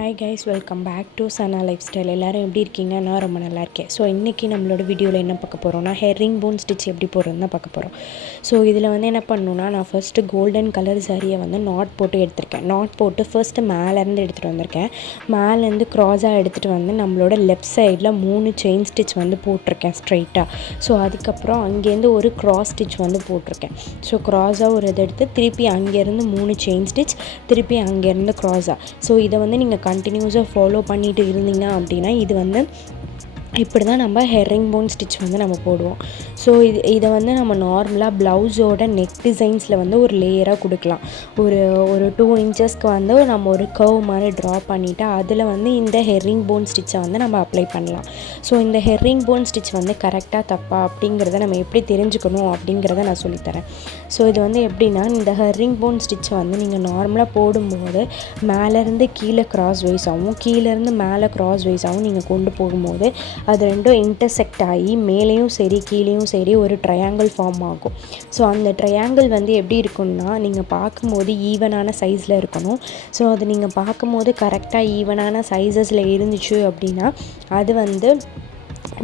Hi guys, welcome back to Sana life style. எல்லோரும் எப்படி இருக்கீங்க? நான் ரொம்ப நல்லா இருக்கேன். ஸோ இன்றைக்கி நம்மளோட வீடியோவில் என்ன பார்க்க போகிறோம்னா, ஹெர்ரிங் போன் ஸ்டிச் எப்படி போடுறதுன்னு தான் பார்க்க போகிறோம். ஸோ இதில் வந்து என்ன பண்ணணுன்னா, நான் ஃபஸ்ட்டு கோல்டன் கலர் சாரியை வந்து நாட் போட்டு எடுத்திருக்கேன். நாட் போட்டு ஃபஸ்ட்டு மேலேருந்து எடுத்துகிட்டு வந்திருக்கேன். மேலேருந்து க்ராஸாக எடுத்துகிட்டு வந்து நம்மளோட லெஃப்ட் சைடில் 3 செயின் ஸ்டிச் வந்து போட்டிருக்கேன் ஸ்ட்ரைட்டாக. ஸோ அதுக்கப்புறம் அங்கேருந்து ஒரு க்ராஸ் ஸ்டிச் வந்து போட்டிருக்கேன். ஸோ க்ராஸாக ஒரு இதை எடுத்து திருப்பி அங்கேருந்து 3 செயின் ஸ்டிச், திருப்பி அங்கேருந்து க்ராஸாக. ஸோ இதை வந்து நீங்கள் கண்டினியூஸாக ஃபாலோ பண்ணிட்டு இருந்தீங்க அப்படின்னா இது வந்து இப்படி தான் நம்ம ஹெர்ரிங் போன் ஸ்டிச் வந்து நம்ம போடுவோம். ஸோ இதை வந்து நம்ம நார்மலாக ப்ளவுஸோட நெக் டிசைன்ஸில் வந்து ஒரு லேயராக கொடுக்கலாம். ஒரு ஒரு 2 இன்ச்சஸ்க்கு வந்து நம்ம ஒரு கர்வ் மாதிரி ட்ரா பண்ணிவிட்டு அதில் வந்து இந்த ஹெர்ரிங் போன் ஸ்டிச்சை வந்து நம்ம அப்ளை பண்ணலாம். ஸோ இந்த ஹெர்ரிங் போன் ஸ்டிச் வந்து கரெக்டாக தப்பா அப்படிங்கிறத நம்ம எப்படி தெரிஞ்சுக்கணும் அப்படிங்கிறத நான் சொல்லித்தரேன். ஸோ இது வந்து எப்படின்னா, இந்த ஹெர்ரிங் போன் ஸ்டிச்சை வந்து நீங்கள் நார்மலாக போடும்போது மேலேருந்து கீழே க்ராஸ் வைஸாகவும் கீழேருந்து மேலே க்ராஸ் வைஸாகவும் நீங்கள் கொண்டு போகும்போது அது ரெண்டும் இன்டர்செக்ட் ஆகி மேலேயும் சரி கீழேயும் சரி ஒரு ட்ரையாங்கிள் ஃபார்ம் ஆகும். ஸோ அந்த ட்ரையாங்கிள் வந்து எப்படி இருக்குன்னா, நீங்கள் பார்க்கும்போது ஈவனான சைஸில் இருக்கணும். ஸோ அது நீங்கள் பார்க்கும்போது கரெக்டாக ஈவனான சைஸஸில் இருந்துச்சு அப்படின்னா அது வந்து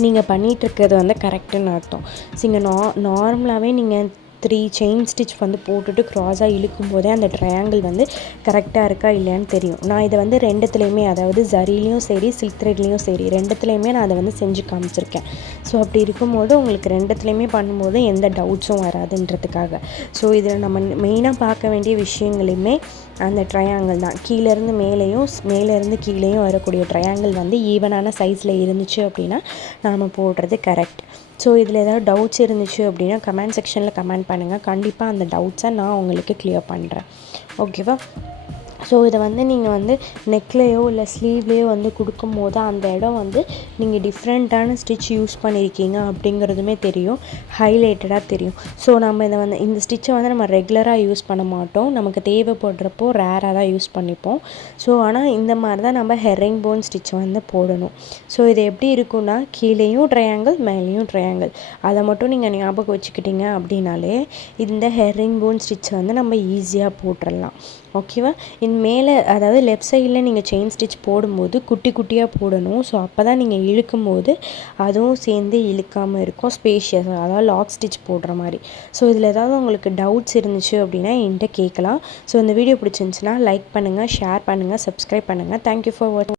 நீங்கள் பண்ணிகிட்ருக்கிறது வந்து கரெக்டுன்னு அர்த்தம். ஸோ இங்கே நார்மலாகவே நீங்கள் 3 செயின் ஸ்டிச் வந்து போட்டுட்டு க்ராஸாக இழுக்கும் போதே அந்த ட்ரையாங்கிள் வந்து கரெக்டாக இருக்கா இல்லையான்னு தெரியும். நான் இதை வந்து ரெண்டுத்துலேயுமே, அதாவது ஜரிலையும் சரி சில்க் த்ரெட்லேயும் சரி ரெண்டுத்துலேயுமே நான் அதை வந்து செஞ்சு காமிச்சிருக்கேன். ஸோ அப்படி இருக்கும்போது உங்களுக்கு ரெண்டுத்துலேயுமே பண்ணும்போது எந்த டவுட்ஸும் வராதுன்றதுக்காக. ஸோ இதில் நம்ம மெயினாக பார்க்க வேண்டிய விஷயங்களையுமே அந்த ட்ரையாங்கிள் தான். கீழேருந்து மேலேயும் மேலேருந்து கீழேயும் வரக்கூடிய ட்ரையாங்கிள் வந்து ஈவனான சைஸில் இருந்துச்சு அப்படின்னா நாம் போடுறது கரெக்ட். ஸோ இதில் ஏதாவது டவுட்ஸ் இருந்துச்சு அப்படின்னா கமெண்ட் செக்ஷனில் கமெண்ட் பண்ணுங்கள். கண்டிப்பாக அந்த டவுட்ஸை நான் உங்களுக்கு கிளியர் பண்ணுறேன். ஓகேவா? ஸோ இதை வந்து நீங்கள் வந்து நெக்லேயோ இல்லை ஸ்லீவ்லேயோ வந்து கொடுக்கும்போது அந்த இடம் வந்து நீங்கள் டிஃப்ரெண்ட்டான ஸ்டிச் யூஸ் பண்ணியிருக்கீங்க அப்படிங்கிறதுமே தெரியும், ஹைலைட்டடாக தெரியும். ஸோ நம்ம இதை வந்து இந்த ஸ்டிச்சை வந்து நம்ம ரெகுலராக யூஸ் பண்ண மாட்டோம், நமக்கு தேவைப்படுறப்போ ரேராக தான் யூஸ் பண்ணிப்போம். ஸோ ஆனால் இந்த மாதிரி தான் நம்ம ஹெர்ரிங் போன் ஸ்டிச்சை வந்து போடணும். ஸோ இது எப்படி இருக்குன்னா, கீழேயும் ட்ரையாங்கிள் மேலேயும் ட்ரையாங்கிள், அதை மட்டும் நீங்கள் ஞாபகம் வச்சுக்கிட்டீங்க அப்படின்னாலே இந்த ஹெர்ரிங் போன் ஸ்டிச்சை வந்து நம்ம ஈஸியாக போட்டுடலாம். ஓகேவா? மேலே அதாவது லெஃப்ட் சைடில் நீங்கள் செயின் ஸ்டிச் போடும்போது குட்டி குட்டியாக போடணும். ஸோ அப்போ தான் நீங்கள் இழுக்கும் போது அதுவும் சேர்ந்து இழுக்காமல் இருக்கும், ஸ்பேஷியஸாக, அதாவது லாக் ஸ்டிச் போடுற மாதிரி. ஸோ இதில் ஏதாவது உங்களுக்கு டவுட்ஸ் இருந்துச்சு அப்படின்னா என்கிட்ட கேட்கலாம். ஸோ இந்த வீடியோ பிடிச்சிருந்துச்சுன்னா லைக் பண்ணுங்கள், ஷேர் பண்ணுங்கள், சப்ஸ்கிரைப் பண்ணுங்கள். தேங்க்யூ ஃபார் வாட்சிங்.